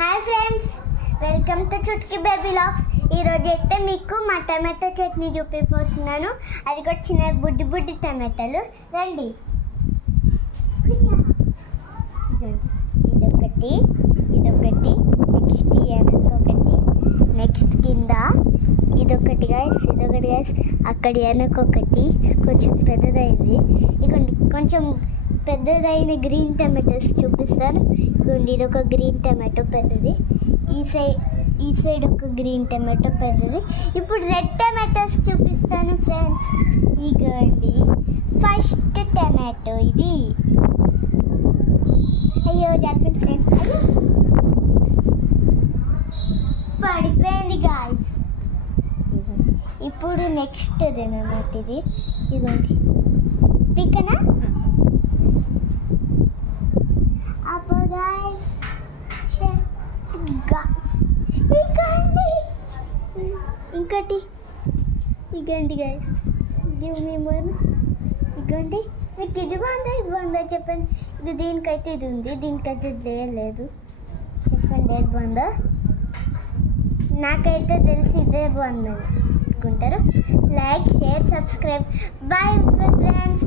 Hi friends, welcome to Chutki baby vlogs. ఈరోజు అయితే మీకు మా టమాటో చట్నీ చూపిపోతున్నాను. అది కూడా చిన్న బుడ్డి బుడ్డి టమాటాలు. రండి. ఇదొకటి, నెక్స్ట్ వెనకొకటి, నెక్స్ట్ కింద ఇదొకటి గైస్, అక్కడ వెనకొకటి కొంచెం పెద్దదైంది. ఇదిగోండి కొంచెం పెద్దదైన గ్రీన్ టమాటోస్ చూపిస్తాను. ఇదిగోండి ఇదొక గ్రీన్ టమాటో పెద్దది, ఈ సైడ్ ఒక గ్రీన్ టమాటో పెద్దది. ఇప్పుడు రెడ్ టమాటోస్ చూపిస్తాను ఫ్రెండ్స్. ఇదిగోండి ఫస్ట్ టమాటో ఇది. అయ్యో చెప్పండి ఫ్రెండ్స్, పడిపోయింది గాయ్స్. ఇప్పుడు నెక్స్ట్ అదేనమాట ఇది. ఇదిగోండి పికనా ఇంకటి ఇగండి గైస్, గివ్ మీ మోర్. ఇగండి మీకు ఇది బాగుందా చెప్పండి. ఇది దీనికైతే ఇది ఉంది, దీనికైతే ఇది లేదు. చెప్పండి ఏది బాగుందో. నాకైతే తెలిసి ఇదే బాగుందని అనుకుంటారు. Like, share, subscribe. Bye friends.